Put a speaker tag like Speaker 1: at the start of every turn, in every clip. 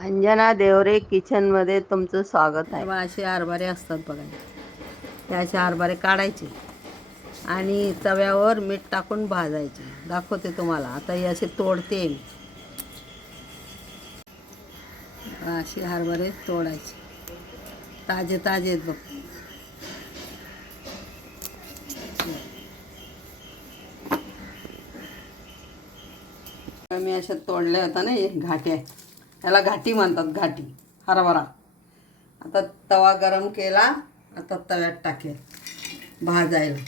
Speaker 1: अंजना देवरे किचनमध्ये तुमचं स्वागत आहे.
Speaker 2: तेव्हा असे हरभरे असतात बघा. ते असे हरभरे काढायचे आणि तव्यावर मीठ टाकून भाजायचे. दाखवते तुम्हाला. आता हे असे तोडते मी. असे हरभरे तोडायचे. ताजे ताजे आहेत बघ. मी अशा तोडल्या होत्या ना हे घाट्या. ह्याला घाटी म्हणतात घाटी. हरभरा. आता तवा गरम केला आता तव्यात टाकेल. भाजायला.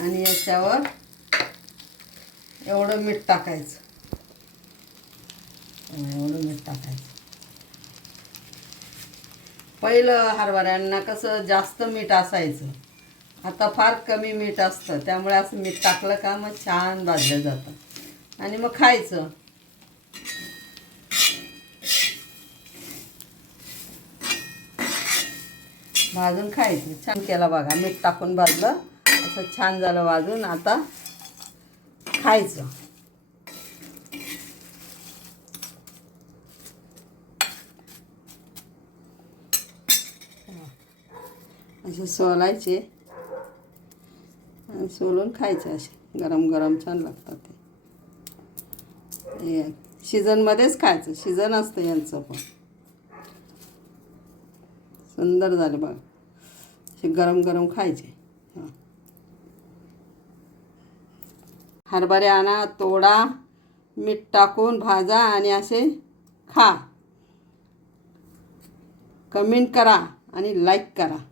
Speaker 2: आणि याच्यावर एवढं मीठ टाकायचं. एवढं मीठ टाकायचं. पहिलं हरभऱ्यांना कसं जास्त मीठ असायचं. आता फार कमी मीठ असतं त्यामुळे असं मीठ टाकलं का मग छान भाजलं जातं. आणि मग खायचं. भाजून खायचं. छान केला बघा मीठ टाकून भाजलं असं छान झालं भाजून आता खायचं. असं सोलायचे. आणि सोलून खायचे असे. गरम गरम छान लागतात ते. हे सीझनमध्येच खायचं. सीझन असतं यांचं पण. सुंदर झाले बघा. असे गरम गरम खायचे. हां. हरभरे आणा तोडा मीठ टाकून भाजा आणि असे खा. कमेंट करा आणि लाईक करा.